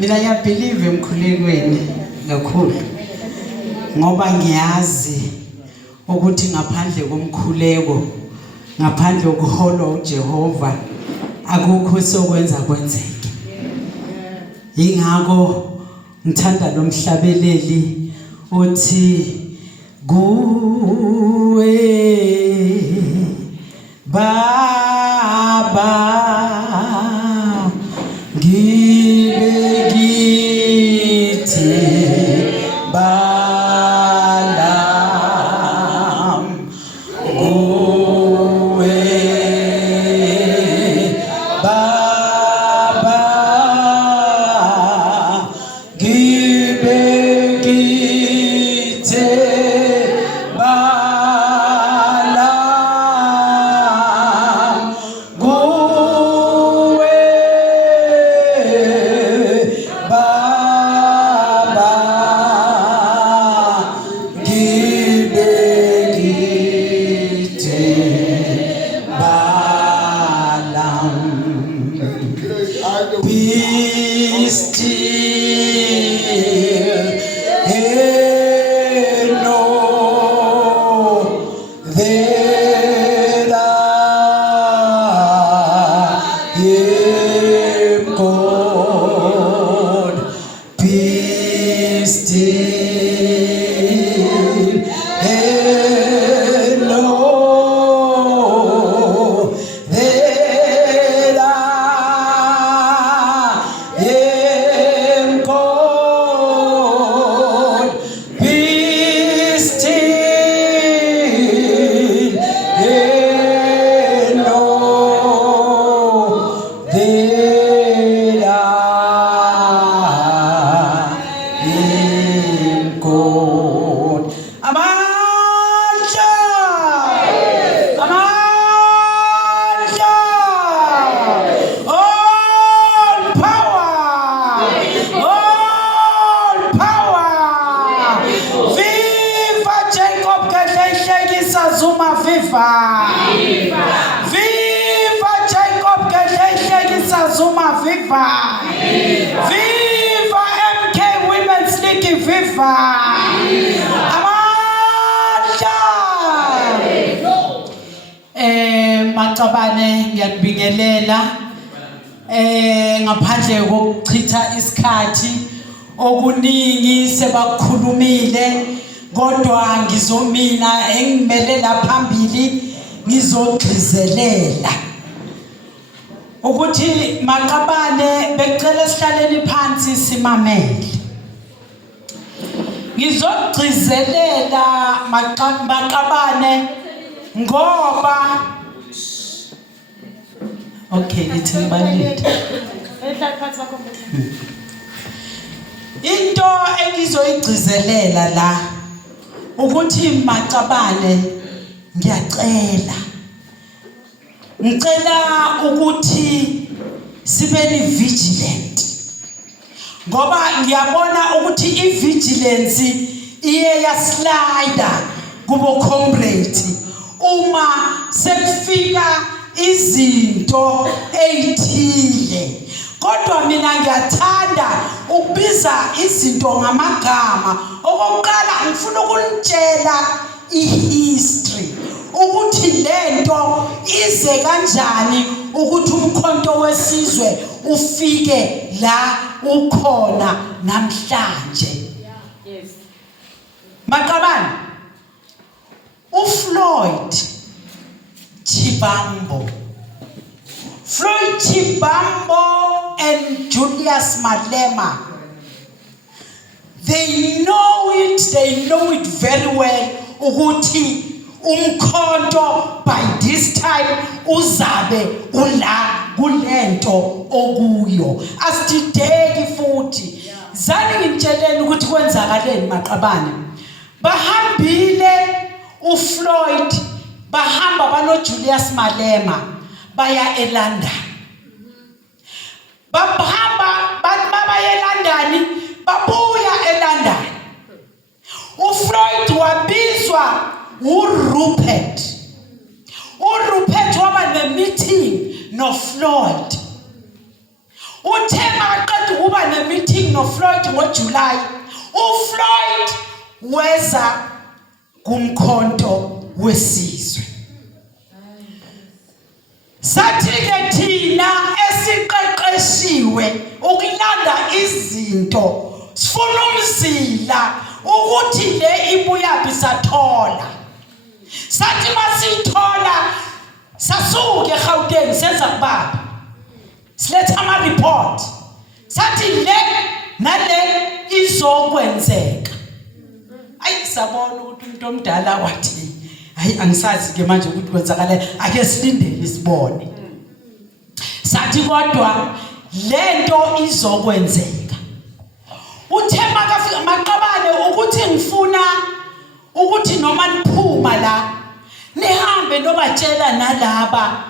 Mina ngiyabelieve emkhulekweni kakhulu ngoba ngiyazi ukuthi ngaphandle komkhuleko ngaphandle kokuholwa uJehova akukho sokwenza kwenzeke. Ingakho ngithanda lo mhlabeleli uthi kuwe Baba gibegithi balam kuwe Baba gibegithi Viva MK Women's League, viva! Amandla! Maqabane ngiyakubingelela ngaphandle kokuchitha isikhathi okuningi sebakhulumile kodwa ngizomina engimele laphambili ngizogcizelela ukuthi Maqabane becela sihlaleni phansi simamele. Ngizogcizelela Maqabane ngoba okay ithi ngibalile. Into engizoyigcizelela la ukuthi Maqabane ngicela ukuthi sibe vigilant ngoba ngiyabona ukuthi i-vigilance iye yaslida kubo comrade uma sekufika izinto ezithile. Kodwa mina ngiyathanda ukubiza izinto ngamagama. Okokuqala ngifuna ukunitshela ihistory ukuthi lento ize kanjani ukuthi umkhonto wesizwe ufike la ukhona namhlanje. Yes. Maqabane uFloyd Chibambo and Julius Malema, they know it very well ukuthi umkhonto by this time uzabe ula kulento okuyo asidideki futhi. Zani ngitsheleni ukuthi kwenzakaleni Maqabane. Bahambile uFloyd bahamba bano Julius Malema baya eLondon. Bahamba baya eLondon babuya eLondon. uFloyd wabizwa uRupert waba ne-meeting noFloyd. Uthe maqeda ukuba ne-meeting ngoJuly uFloyd weza kumkhonto wesizwe. Sathi ke thina esiqeqeshiwe ukulanda izinto sifuna umzila ukuthi le ibuyapi sathola. Sathi masithola sasuke eGauteng senza kubaba. Siletha ama report. Sathi le nale izokwenzeka. Ayi sabona ukuthi umuntu omdala wathi hayi angisazi ke manje ukuthi kwenzakala ake silindele sibone. Sathi kodwa lento izokwenzeka. Uthemba kafika maqabane ukuthi ngifuna ukuthi noma niphuma la nihambe nobatshela nalaba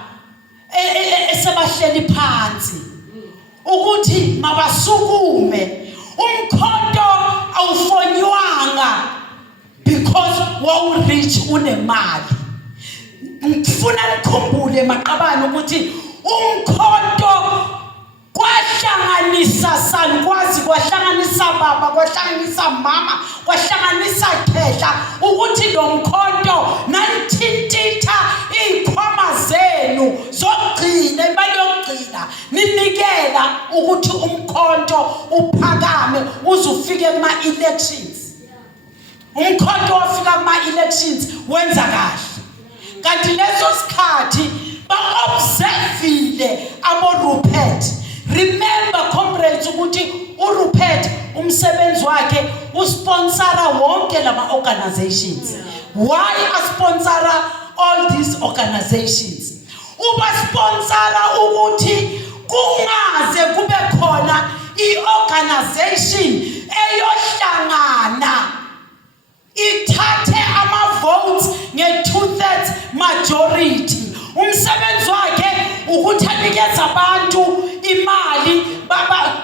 esebahleli phansi ukuthi mabasukume umkhonto awufonywanga because wawu-rich unemali. Ngifuna nikhumbule maqabane ukuthi umkhonto kwahlanganisa sankwazi, kwahlanganisa baba, kwahlanganisa mama, kwahlanganisa khehla ukuthi lo mkhonto nanithintitha izikhwama zenu zokugcina, imali yokugcina ninikela ukuthi umkhonto uphakame uzufike kuma-elections. Umkhonto wafika kuma-elections wenza kahle. Kanti leso sikhathi ba-observile abo-Rupert. Remember comrades ukuthi uRupert umsebenzi wakhe usponsora wonke lama organizations. Why asponsora all these organizations? Ubasponsora ukuthi kungaze kube khona i-organization eyohlangana ithathe ama-votes nge-2/3 majority. Umsebenzi wakhe ukuthi anikeze abantu imali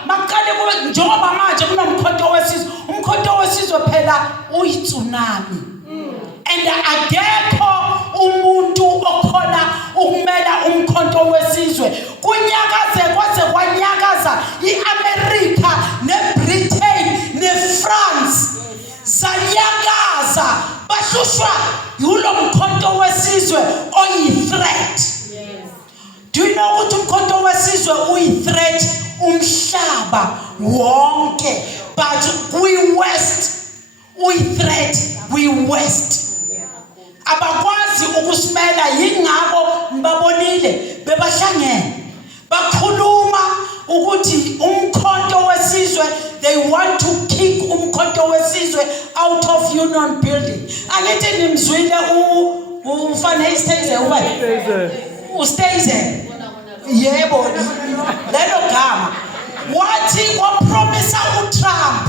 maqale kube njengoba manje kunomkhonto wesizwe. Umkhonto wesizwe phela uyitsunami and akekho umuntu okhona ukumela umkhonto wesizwe. Kunyakaze kwaze kwanyakaza iAmerica neBritain neFrance zanyakaza bahlushwa yulo mkhonto wesizwe oyi-threat. Do you know ukuthi umkhonto wesizwe uyi-threat umhlaba wonke, but we-West uyi-threat we-West. Abakwazi ukusimela, yingakho ngibabonile bebahlangene bakhuluma ukuthi umkhonto wesizwe, they want to kick umkhonto wesizwe out of Union Building. Angithi nimzwile ufane iStays uStays yebo lelo gama wathi wapromisa uTrump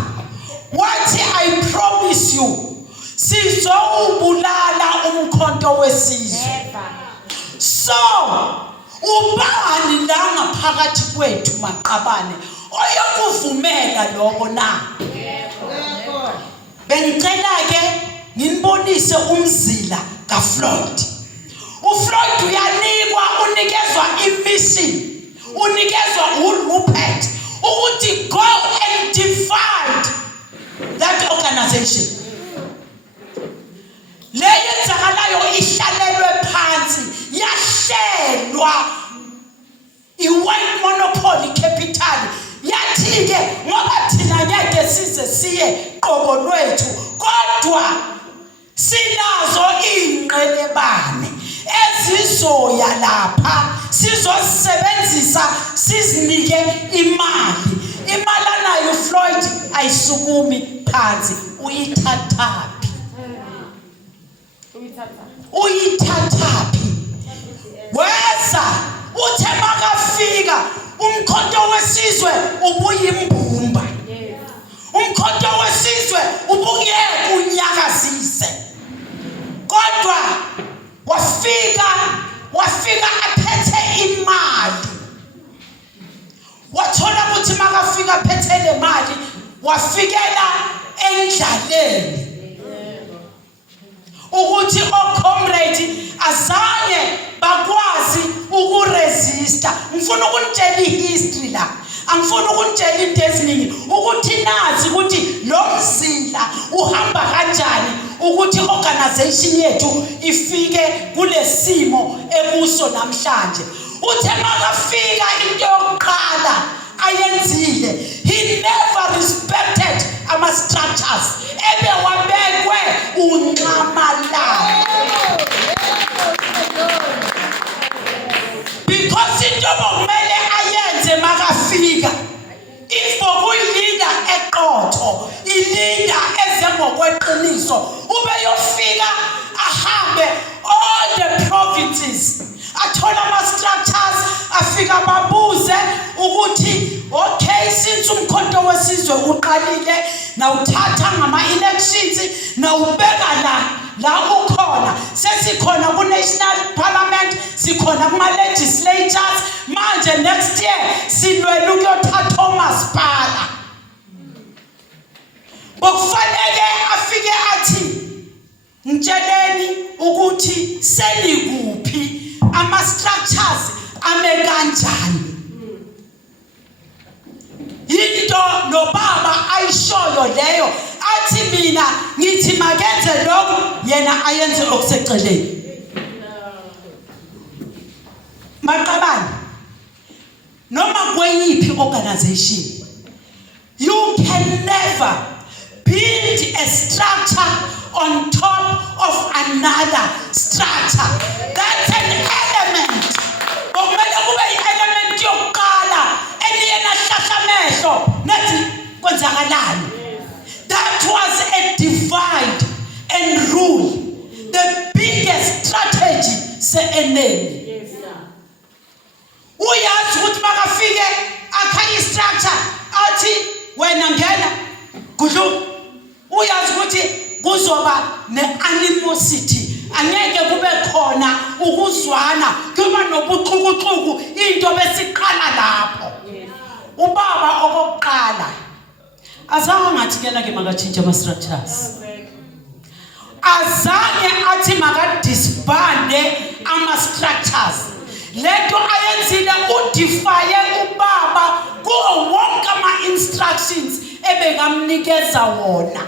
wathi I promise you sizowubulala umkhonto wesizwe. So ubani la ngaphakathi kwethu maqabane oyokuvumela lokho na? Bengicela ke nginibonise umzila kaFloyd. uFloyd uyanikwa, unikezwa imission, unikezwa uRupert ukuthi go and defend that organization. Le yenzakalayo ihlalelwe phansi, yahlelwa i-white monopoly capital. Yathi ke ngoba thina ngeke size siye qobo lwethu, kodwa sinazo ingqelebane ezizoya lapha sizosebenzisa sizinike imali. Imali anayo uFloyd ayisukumi phansi, uyithathaphi? Uyithathaphi? Weza uthe makafika umkhonto wesizwe ubuyimbumba. Umkhonto wesizwe ubuye kunyakazise. Kodwa wafika aphethe imali. Wathola ukuthi makafika aphethe le mali wafikela endlaleni. Ukuthi ocomrade azange bakwazi ukuresista. Ngifuna ukunitshela ihistory la. Angifuna ukunitshela into eziningi ukuthi nazi ukuthi organization yethu ifike kulesimo ekuso namhlanje. Uthe makafika into yokuqala ayenzile, he never respected ama structures ebewabekwe unqamalala. Because into okumele ayenze makafika if ukuyilida eqotho, ilida ezengokweqiniso, ube yofika ahambe all the provinces, athola ama structures, afika babuze ukuthi okay, since umkhonto wesizwe uqalile na uthatha ngama elections na ubeka la ukhona, sesikhona ku national parliament, sikhona kuma legislatures, manje next year silwela ukuyothatha umasipala. Bokufanele afike athi ngitsheleni ukuthi selikuphi, ama structures ame kanjani. Into nobaba ayishoyo leyo athi mina ngithi makenze lokho, yena ayenze okuseceleni. Maqabane noma kweyiphi organization, you can never build a structure on top of another structure. That's an element. Okumele kube i-element yokuqala eliyena hlahlamehlo nathi kwenzakalani. That was a divide and rule, the biggest strategy se-enemy. Uyazi ukuthi makafike akha i-structure athi wena ngena kudlu, uyazi ukuthi kuzoba ne-animosity, angeke kube khona ukuzwana, kuba nobuxukuxuku, into besiqala lapho. Ubaba okokuqala azange ngathi kena ke makatshintsha ama structures, azange athi makadisbande ama structures. Lento ayenzile udifye ubaba kuwo wonke ama instructions ebekamnikeza wona,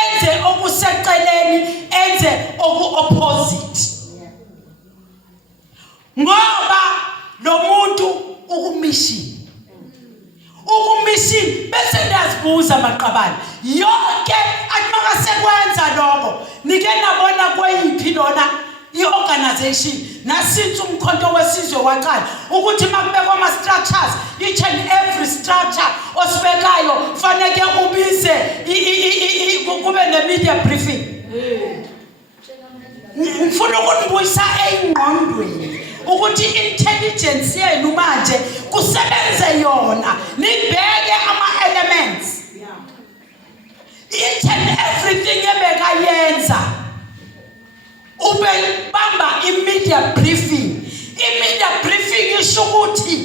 enze okuseceleni, enze oku-opposite. Ngoba lo muntu ukumission bese ndiyazibuza maqabane yonke athi makasekwenza lokho, nike nabona kweyiphi lona i-organization nasince umkhonto wesizwe waqala ukuthi makubekwa ama structures, each and every structure osibekayo fanele ubize kube ne-media briefing. Ngifuna ukunibuyisa engqondweni ukuthi intelligence yenu manje kusebenze yona, nibheke ama elements, each and everything ebekayenza. Ube bamba i-media briefing. I-media briefing isho ukuthi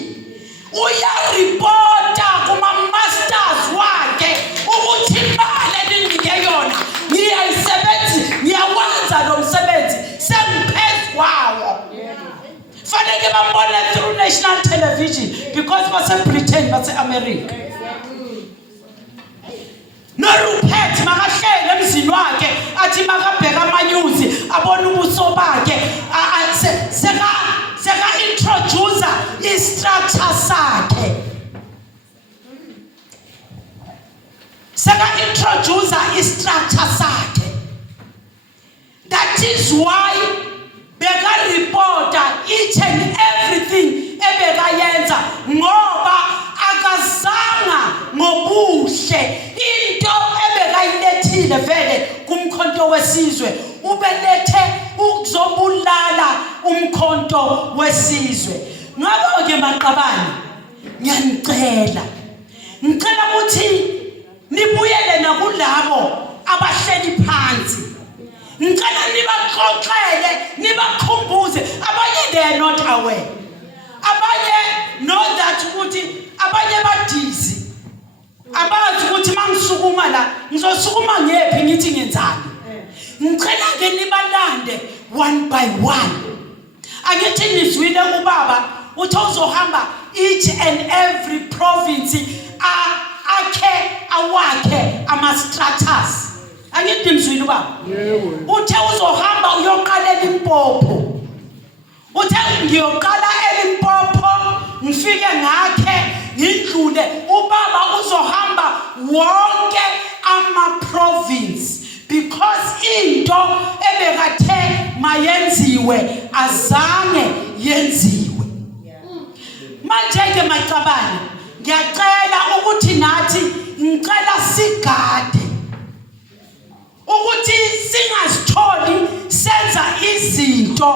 uyaripota kuma masters wakhe ukuthi imali endinike yona ngiyayisebenzi, ngiyawenza lo msebenzi, sengiphezu kwawo. Fanele bambone through national television because base-Britain, base-America. Noruphet makahlele emzini wakhe athi makabheka ama-news abona ubuso bakhe seka introduce i-structure sakhe, That is why beka reporter each and everything ebekayenza, ngoba akazanga ngobuhle. Into ebekayilethile vele kumkhonto wesizwe, ubelethe ukuzobulala umkhonto wesizwe. Ngakho ke maqabane ngiyanicela ukuthi nibuyele nakulabo abahleli phansi, ngicela nibaxoxele, nibakhumbuze. Abanye they are not aware, abanye know that ukuthi abanye badizi, abazi ukuthi mangisukuma la ngizosukuma ngephi ngithi ngenzani. Ngicela ke nibalande one by one. Angithi nizwile ubaba uthi uzohamba each and every province akhe awakhe ama structures, Angithi mzwini baba. Uthe uzohamba uyoqalela impopho. Uthe ngiyoqala eLimpopo ngifike ngakhe ngidlule ubaba uzohamba wonke ama province because into ebekathe mayenziwe azange yenziwe. Manje ke macabane ngiyacela ukuthi nathi ngicela sigade ukuthi singazitholi senza izinto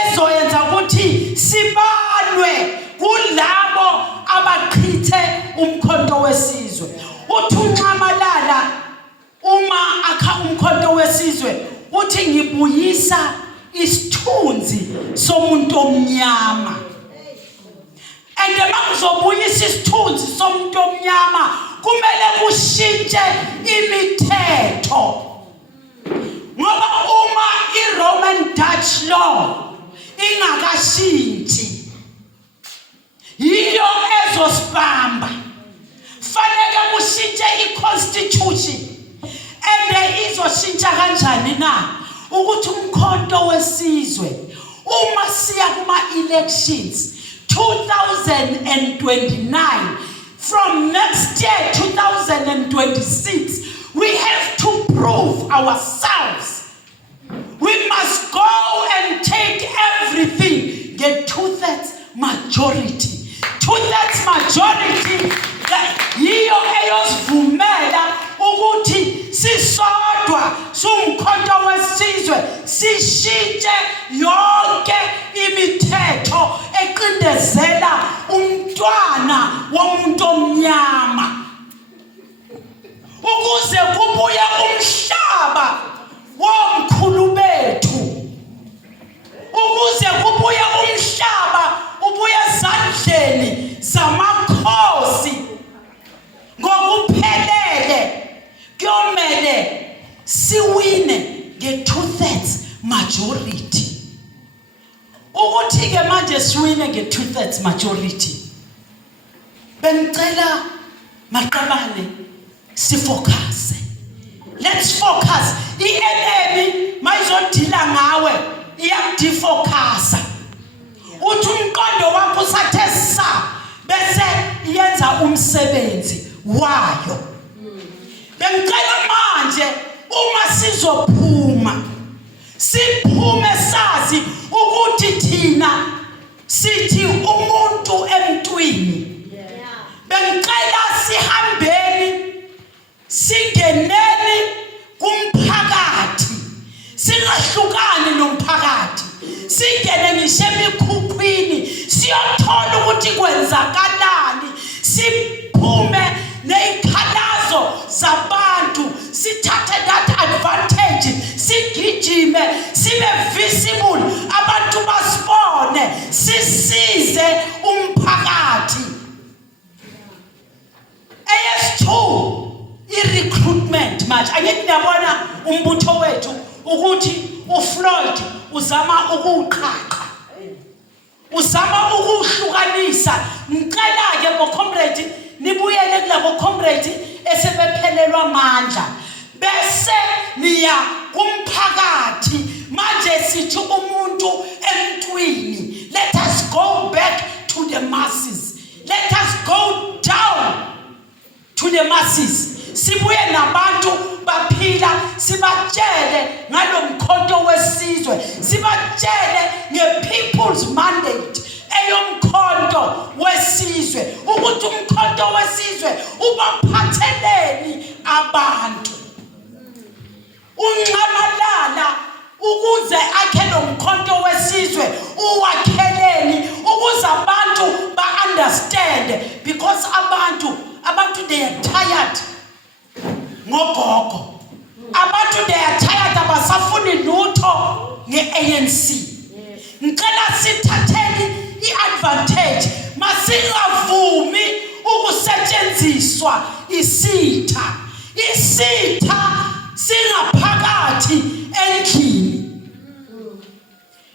ezoyenza ukuthi sibalwe kulabo abaqhithe umkhonto wesizwe. Uthi uNxamalala uma akha umkhonto wesizwe uthi ngibuyisa isithunzi somuntu omnyama. And mangizobuyisa isithunzi somuntu omnyama kumele kushintshe imithetho. Ngoba uma iRoman Dutch law ingakashintshi yiyo ezosibamba. Fanele kushintshe iconstitution ende izoshintsha kanjani na ukuthi umkhonto wesizwe uma siya kuma elections 2029 from next year 2026 we have to prove ourselves. We must go and take everything. Get 2/3 majority. 2/3 majority. Yiyo eyosivumela ukuthi sisodwa sumkhonto wesizwe sishintshe yonke imithetho eqindezela umntwana womuntu omnyama. Ukuze kubuye umhlaba womkhulu bethu. Ukuze kubuye umhlaba ubuye ezandleni zamakhosi. Ngokuphelele kuyomele siwine nge-2/3 majority. Ukuthi ke manje siwine nge-2/3 majority. Bengicela maqabane sifocus. Let's focus. I-enemy mayizodila ngawe iyakudifocasa. Uthi umqondo wakho usathe sa bese yenza umsebenzi wayo. Bengicela manje uma sizophuma siphume sazi ukuthi thina sithi umuntu emntwini. Bengicela sihambeni singeneni kumphakathi singahlukani nomphakathi singene ngisho emikhukhwini siyothola ukuthi kwenzakalani siphume nezikhalazo zabantu sithathe that advantage sigijime sibe visible abantu basibone sisize umphakathi. AS2 i-recruitment manje angithi ngiyabona umbutho wethu ukuthi uFloyd uzama ukuqhaqha uzama ukuhlukanisa. Ngicela ke bo comrade nibuyele kulabo comrade esebephelelwa amandla bese niya kumphakathi manje sithi umuntu emntwini. Let us go back to the masses. Let us go down to the masses. Sibuye nabantu baphila sibatshele ngalomkhonto wesizwe sibatshele ngepeople's mandate eyomkhonto wesizwe ukuthi umkhonto wesizwe ubaphatheleni abantu. uNxamalala ukuze akhe nomkhonto wesizwe uwakheleni ukuze abantu ba-understand because abantu they are tired ngogogo. Abantu they are tired abasafuni lutho nge-ANC. Ngicela sithatheni i-advantage masingavumi ukusetshenziswa isitha singaphakathi endlini.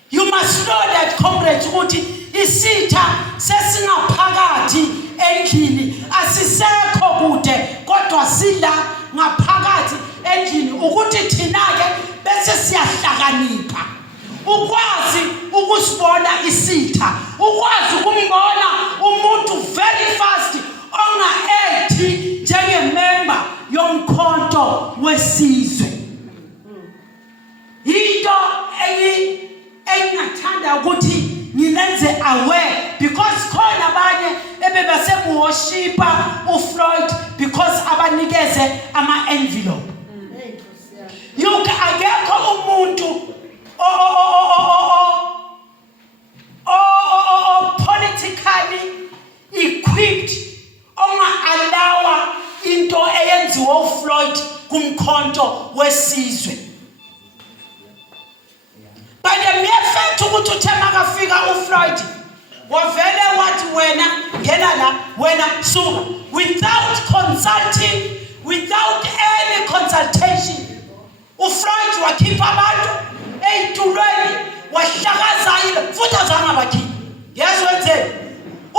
You must know that comrades ukuthi isitha sesingaphakathi endlini asisekho kude kodwa sila ngaphakathi endlini ukuthi thina ke bese siyahlakanipha ukwazi ukusibona isitha ukwazi ukumbona umuntu very fast ongaethi njengemember yomkhonto wesizwe into engingathanda ukuthi ngilenze aware because khona abanye ebebasebuworshipa uFloyd because abanikeze ama-envelope akekho umuntu politically equipped onga-allowa into eyenziwa uFloyd kumkhonto wesizwe but the mere fact ukuthi uthe makafika uFloyd wavele wathi wena ngena la wena suka without consulting without any consultation uFloyd wakhipha abantu eyitulweni wahlakazayile futhi azange abakhiphe yazi wenzeni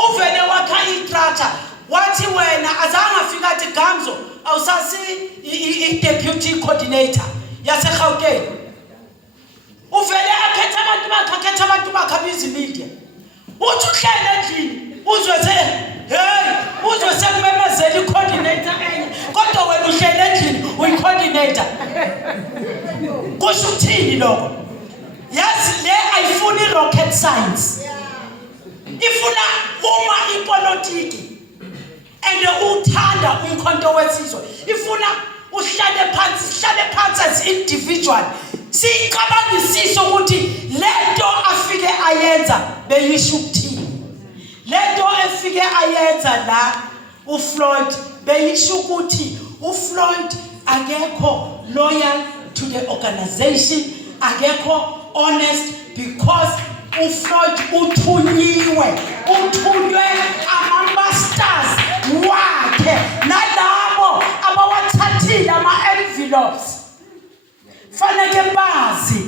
uvele wakha istructure wathi wena azange afika athi Gamzo awusasi i-deputy coordinator yaseGauteng uvele akhetha abantu bakhe bizimile uthi uhlele endlini uzwe sekumemezela i-coordinator enye kodwa wena uhlele endlini uyi-coordinator kusho uthini lokho yazi le ayifuni rocket science ifuna uma ipolitiki and uthanda umkhonto wesizwe ifuna uhlale phansi as individual sicabangisise ukuthi lento afike ayenza beyisho ukuthini lento efike ayenza la uFloyd beyisho ukuthi uFloyd akekho loyal to the organization akekho honest because uFloyd uthunywe ama-masters wakhe nalabo abawathathile ama-envelopes fanele bazi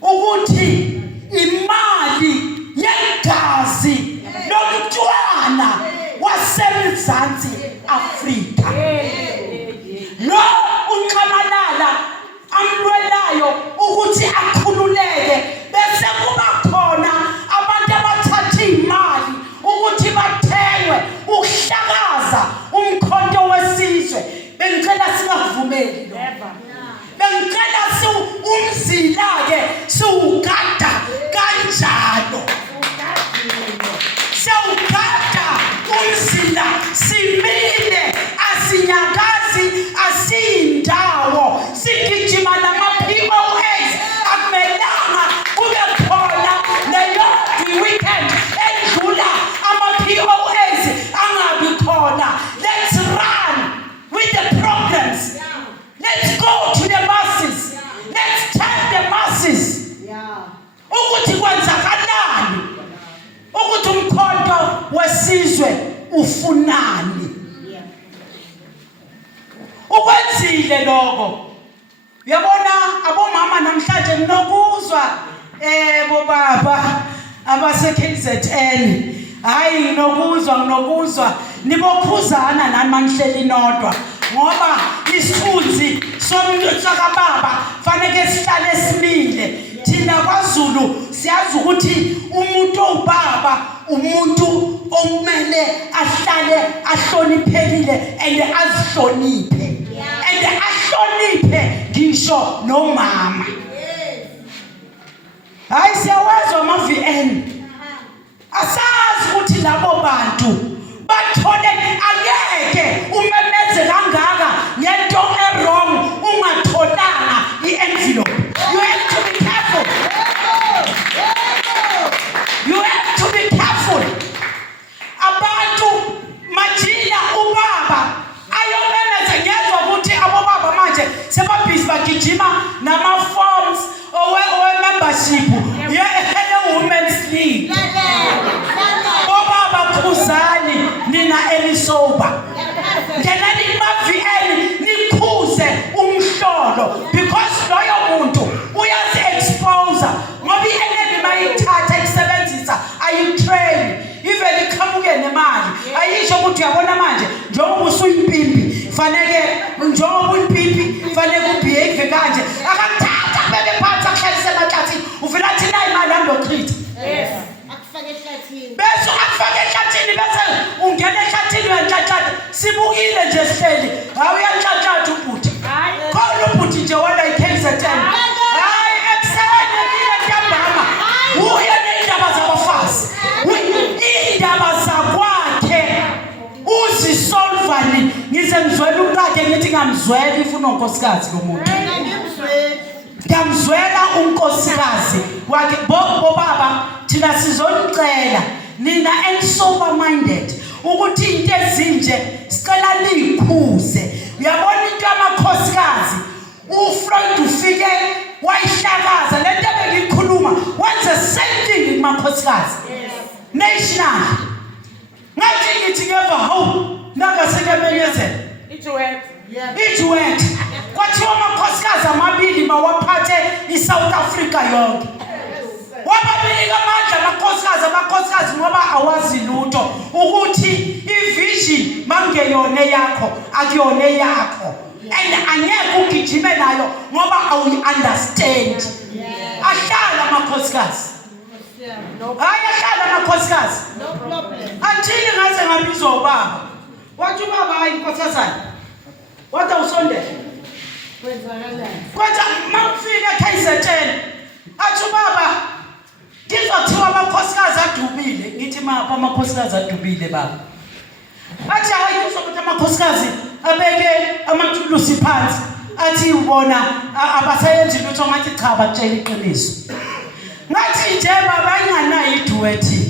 ukuthi imali yegazi lomntwana waseMzansi Afrika lo uNxamalala amlwelayo ukuthi akhululeke bese kuba khona abantu abathatha imali ukuthi bathengwe ukuhlakaza umkhonto wesizwe bengicela singavumeli bengicela umzila ke siwugada kanjalo sewugada umzila simile asinyakazi asiyindawo sigijima nama-POAs akumelanga kube khona leyo weekend edlula ama-POAs angabi khona let's run with the programs let's go to the masses let's tell the masses ukuthi kwenzakalani ukuthi umkhonto wesizwe ufunani ukwenzile lokho uyabona abomama namhlanje nginokuzwa bobaba abase-KZN hayi nginokuzwa nibokhuzana nani manihleli nodwa ngoba isithunzi somntakababa fanele sihlale simile thina kwaZulu siyazi ukuthi umuntu owubaba umuntu omele ahlale ahloniphekile and azihloniphe and ahloniphe ngisho nomama hayi siyawazwa ama-VN asazi ukuthi labo bantu bathole angeke umemeze kangaka ngento wrong ungatholanga i-envelope you have to be careful you have to be careful abantu majina ubaba ayomemeze ngezwa ukuthi abobaba manje sebabhizi bagijima nama-forms owe-membership ye-Women's League bobaba khuzani nina elisoba ngenani ma-VN nikhuze umhlolo because loyo muntu uyazi-expose ngoba i-enemy mayithatha isebenzisa ayitrain ivele iqhamuke nemali ayisho ukuthi uyabona manje njengoba usuyimpimpi faneke njengoba uyimpimpi kufanele ubehave kanje akathatha kubeke phansi akuhlalise emahlathini uvela athi la imali andochitha akufake ehlathini bese akufake ehlathini bese ungena ehlathini uyantshantshata sibukile nje sihleli hawu uyantshantshata ubhuti khona ubhuti nje wala iKZN hayi ekuseni emile ntambama uye neindaba zabafazi indaba zakwakhe uzisolvani ngize ngizwela umkakhe ngithi ngamzwela ifuna unkosikazi lo muntu ngamzwela unkosikazi wakhe bobaba thina sizonicela nina ensober minded ukuthi into ezinje sicela nikhuze uyabona into yamakhosikazi uFreud ufike wayihlakaza lento ebeyikhuluma wenze same thing kumakhosikazi national ngathi ngithi ngeva hawu nakasekemenyezela it went kwathiwa amakhosikazi amabili mawaphathe iSouth Africa yonke wababili amandla amakhosikazi ngoba awazi lutho ukuthi ivision mangeyone yakho akuyona yakho and angeke ugijime nayo ngoba awu-understand ahlala amakhosikazi hayi ahlala amakhosikazi athini ngaze ngabizwa ubaba wathi ubaba hayi inkosazana wathi awusondele kwenza mawufika eKZN athi ubaba ngizothiwa amakhosikazi adubile ngithi mapha amakhosikazi adubile baba athi hayi uzokuthi amakhosikazi abeke amathulusi phansi athi ubona abasayenzi lutho ngathi cha batshela iqiniso ngathi nje baba inganayo iduethi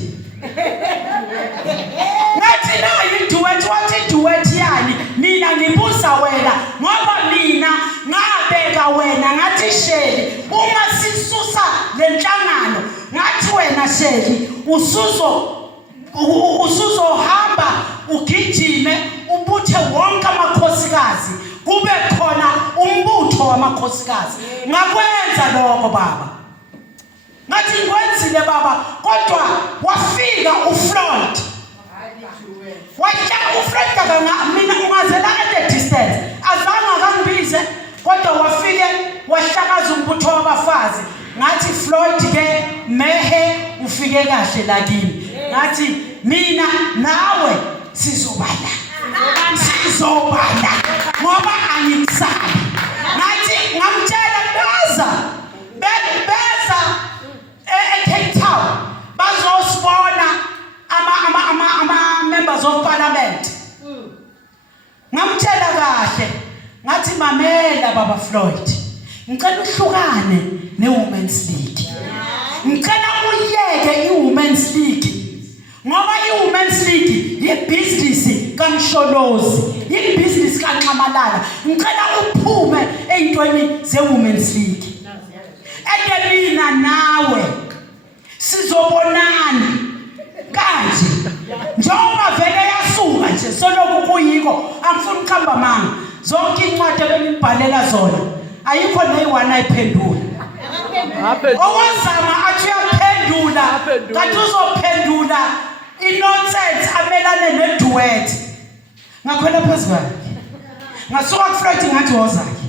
ngathi nayo iduethi wathi iduethi yani mina ngibuza wena ngoba mina ngabeka wena ngathi Sheli uma sisusa lenhlangano ngathi wena Sheli usuzohamba ugijime ubuthe wonke amakhosikazi kube khona umbutho wamakhosikazi ngakwenza lokho baba ngathi ngikwenzile baba kodwa wafika uFreud wajja uFreud mina ungazela at a distance azange akangibize kodwa wafike wahlakaza umbutho wabafazi ngathi Floyd ke mehe ufike kahle la kimi ngathi mina nawe sizobala ngoba angikusabi ngathi ngamtshela beza eCape Town bazosibona ama members of parliament ngamtshela kahle ngathi mamela baba Floyd ngicela uhlukane neWomen's League ngicela uyeke iWomen's League ngoba iWomen's League yibusiness kaMsholozi yibusiness kaNxamalala ngicela uphume ezintweni zeWomen's League ende mina nawe sizobonana kanje njengoba vele yasuka nje soloku kuyiko angifuni ukuhamba manga zonke incwadi ebelibhalela zona ayikho neyiwana ayiphendula owazama athi uyaphendula kanti uzophendula inonsense amelane neduet ngakhwela phezulu ngasuka kuFreud ngathi wozakhe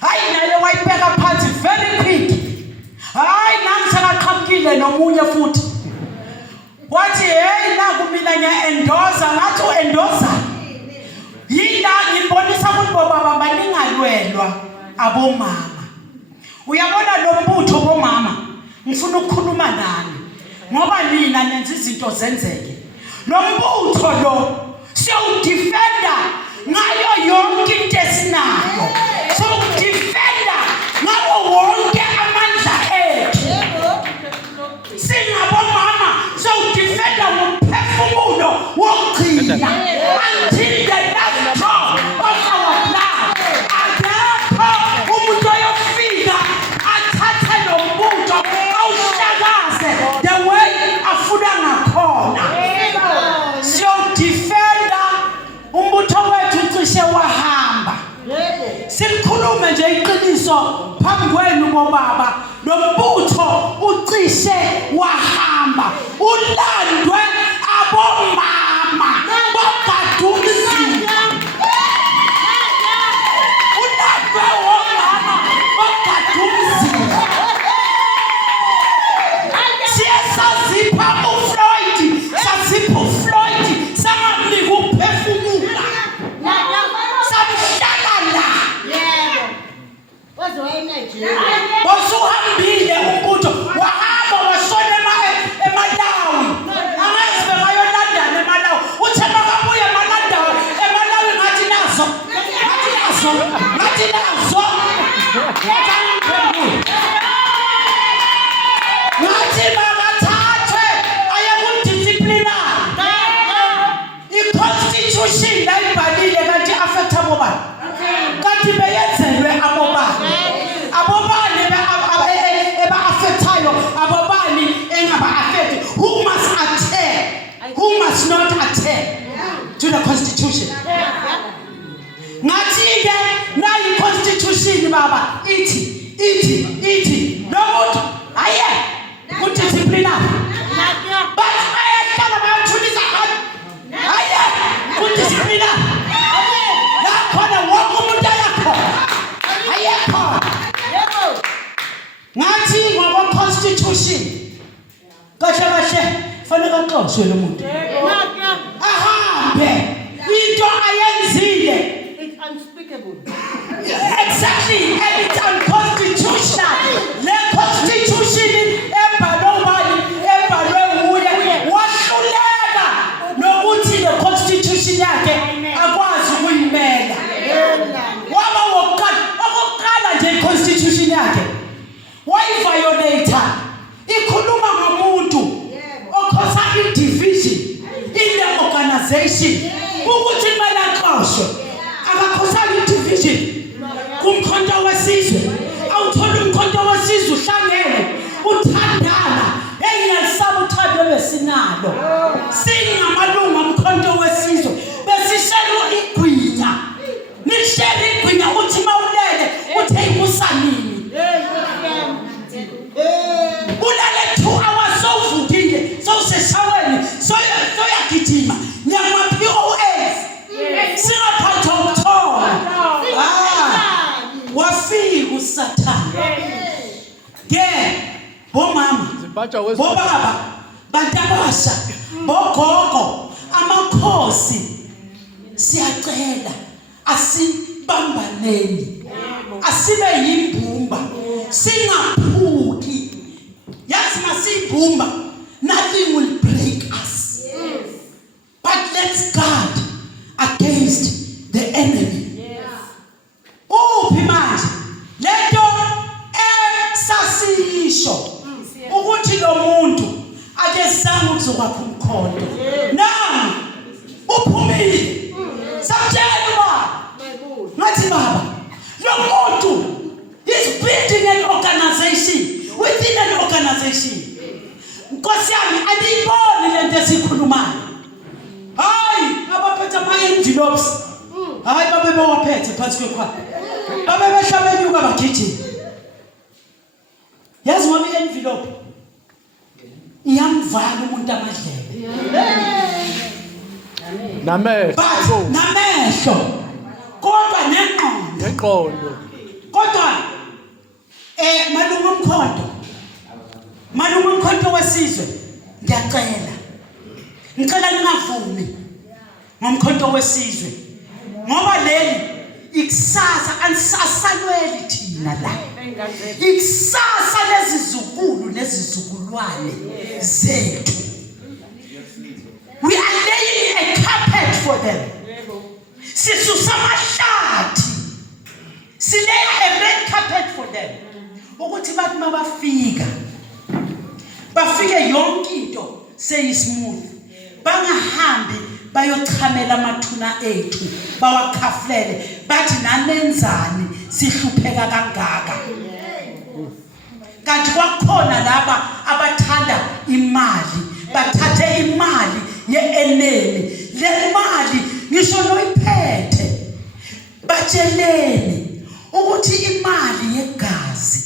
hayi naye wayibeka phansi very quick hayi nangisakaqhamukile nomunye futhi wathi hey naku mina ngiya-endoza ngathi u-endoza yila ngibonisa ukuthi bobaba baningalwelwa abomama uyabona lo mbutho bomama ngifuna ukukhuluma nani ngoba nina nenza izinto zenzeke lo mbutho lo siyawudifenda ngayo yonke into esinayo siyawudifenda ngawo wonke amandla ethu singabomama siyawudifenda ngomphefumulo wokugcina until the last drop of our blood akekho umuntu oyofika athathe lo mbutho awuhlakaze the way afuna ngakhona siyodifenda umbutho wethu cishe wahamba sikhulume nje iqiniso phambi kwenu bobaba lo mbutho ucishe wahamba ulandwe abomama bogadumizini ulandwe Wasuhambile umbutho wahamba washona eMalawi. Angazi bengayolandana eMalawi. Uthe makabuya eMalawi ngathi nazo. Ngathi makathathwe aye kudisciplinary. I-constitution la ibhalile kanti affect abobani. Kanti beyenzelwe abobani. Abobani eba-affectayo, abobani engaba-affected. Who must adhere? Who must not adhere to the constitution? Ngathi-ke nayi constitution baba ithi lo muntu aye kudisciplinary. But ayahlala bayathulisa abantu aye kudisciplinary. Lakhona wonke umuntu ayakhona ayekhona. Ngathi ngokwe-constitution kahle fanele axoshwe lo muntu ahambe into ayenzile. It's unspeakable. Exactly, and it's unconstitutional. Le constitution ebhalwe nguye wahluleka nokuthi le constitution yakhe akwazi ukuyimela. Waba okokuqala nje i-constitution yakhe wayiviolate. Ikhuluma ngomuntu okhosa i-division in the organization ukuthi kumele axoshwe. Akakhosa i-division kumkhonto wesizwe. Awuthola umkhonto wesizwe uhlangene uthandana. Ngiyalisaba uthando besinalo. Singamalungu omkhonto wesizwe besishela igwinya. Nishela igwinya uthi mawulele uthe imusanini. Ulale 2 hours sowuvukile sowuseshaweni soyagijima nyama-POS singaphathwa ukuthola. Wafika usathane ke bomama bobaba bantabasha bogogo amakhosi siyacela asibambaneni asibe yimbumba singaphuki. Yazi masibumba nothing will break us. But let's guard against the enemy. Uphi manje lento esasisho ukuthi lo muntu ake sanga ukuzokwakha umkhonto nami uphumile samtshela ngathi baba lo muntu is building an organization within an organization. Nkosi yami aniyiboni lento esikhulumayo. Hayi abaphethe ama-envelopes hayi babe bawaphethe phansi kwekhwapha babe behlabenyuka bagijima. Yazi ngoba i-envelope iyamvala umuntu amadlebe namehlo kodwa nengqondo. Kodwa malungu omkhonto wesizwe ngicela ningavumi ngomkhonto wesizwe ngoba leli ikusasa anisasalweli thina la. Ikusasa lezizukulu nezizukulwane zethu. We are laying a carpet for them. Sisusa amahlathi sileya a red carpet for them ukuthi bathi bafike yonke into seyismooth. Bangahambi bayochamela amathuna ethu bawakhafulele bathi nanenzani sihlupheka kangaka. Kanti kwakhona laba abathanda imali bathathe imali ye-enemy. Le mali ngisho noyiphethe batsheleni ukuthi imali yegazi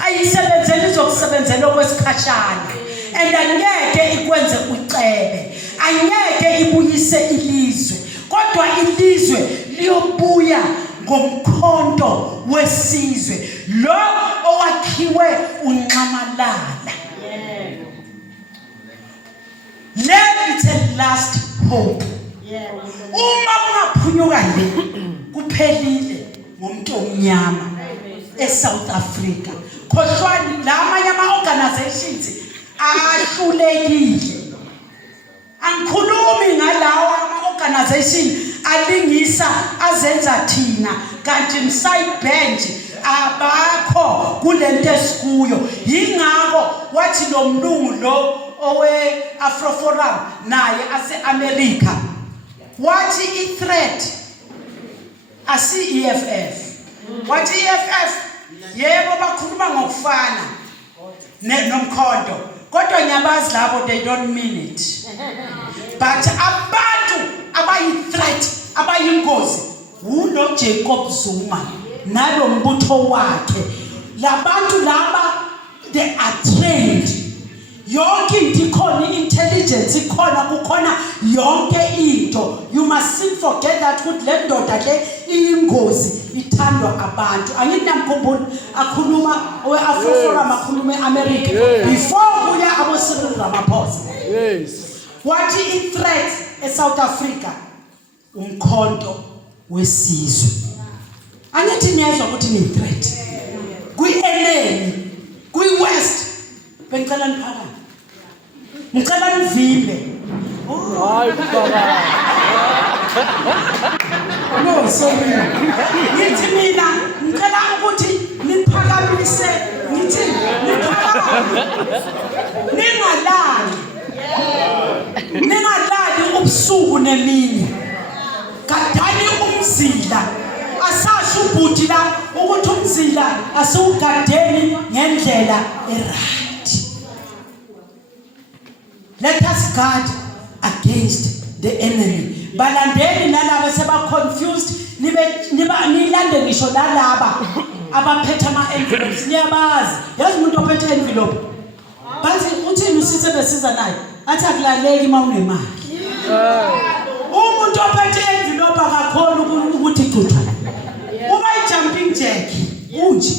ayisebenzeli zokusebenzela okwesikhashana and angeke ikwenze ucebe, angeke ibuyise ilizwe, kodwa ilizwe liyobuya ngomkhonto wesizwe lo owakhiwe unqamalala. Let it last hope. Uma kungaphunyuka nje kuphelile ngomuntu omnyama eSouth Africa. Khohlwani lamanye ama-organizations ahlulekile. Angikhulumi ngalawo ama-organization alingisa azenza thina kanti mside bench abakho kulento esikuyo. Yingakho wathi lo mlungu lo owe Afroforum naye ase-America wathi i-threat asi-EFF. Wathi EFF yebo bakhuluma ngokufana nomkhonto kodwa nyabazi labo they don't mean it. But abantu abayi-threat abayingozi uno Jacob Zuma nalo mbutho wakhe. Labantu laba they are trained. Yonke into ikhona intelligence ikhona kukhona yonke into. You mustn't forget that ukuthi le ndoda le iyingozi ithandwa abantu. Anginamkhumbula akhuluma we-Afroforum akhuluma e-America before kuya abo Cyril Ramaphosa. Yes. Wathi i-threat eSouth Africa umkhonto wesizwe. Angithi niyezwa ukuthi ni-threat kwi-LA kwi-West bengicela niphakame. Ngicela nivimbe. Hayi baba. No sorry. Ngithi mina ngicela ukuthi niphakamise ngithi niphakame. Ningalali ubusuku nemini. Gadani umzila. Asasho ubhuti la ukuthi umzila asiwugadeni ngendlela right. Let us guard against the enemy. Balandeli nalabo seba confused nilande ngisho nalaba abaphethe ama envelopes niyabazi. Yazi umuntu ophethe envelope. Bathi uthini usithe besiza naye. Athi akulaleki mawunemali. Umuntu ophethe envelope akakhona ukuthi gcutha. Uba jumping jack unje.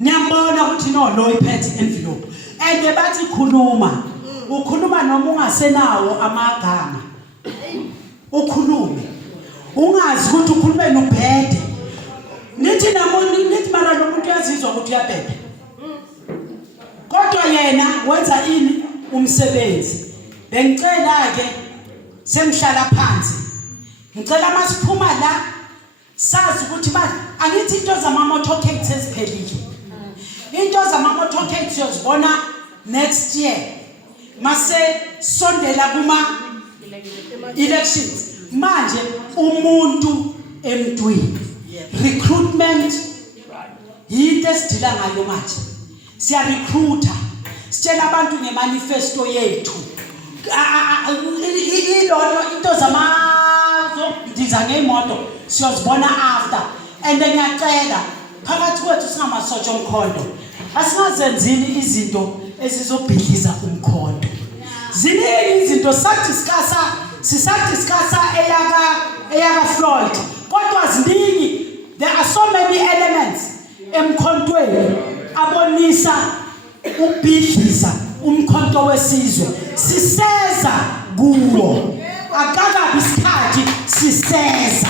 Niyambona ukuthi no lo iphethe envelope. And bathi khuluma. Ukhuluma noma ungasenawo amagama. Ukhulume. Ungazi ukuthi ukhulume nobhede. Nithi nithi mara lo muntu yazizwa ukuthi uyabhede. Kodwa yena wenza ini umsebenzi. Bengicela ke semhlala phansi. Ngicela masiphuma la sazi ukuthi manje angithi into zama motorcades eziphelile. Into zama motorcades sizibona next year. Mase sondela kuma elections. Manje umuntu emntwini. Recruitment yinto esidila ngayo manje. Siya recruiter. Sitshela abantu ngemanifesto yethu. Ilolo into zamazo ndiza ngeimoto siyozibona after. And ngiyacela phakathi kwethu singamasotsha omkhondo. Asingazenzini izinto ezizobhidliza umkhondo. Ziningi izinto sisadiscussa eyaka Floyd. Kodwa ziningi there are so many elements emkhontweni abonisa ukubhidliza umkhonto wesizwe. Siseza kuwo. Akakabi isikhathi siseza.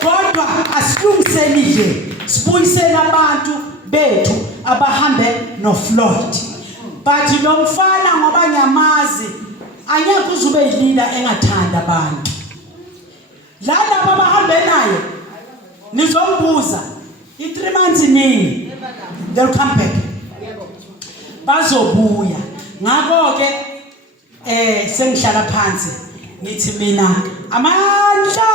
Kodwa asilungiselile. Sibuyisele abantu bethu abahambe no Floyd. But lo mfana ngoba nyamazi anyeke uzube yilila engathanda abantu. Lana abahambe naye nizombuza i3 months nini they'll come back. Bazobuya. Ngakho ke sengihlala phansi ngithi mina amandla.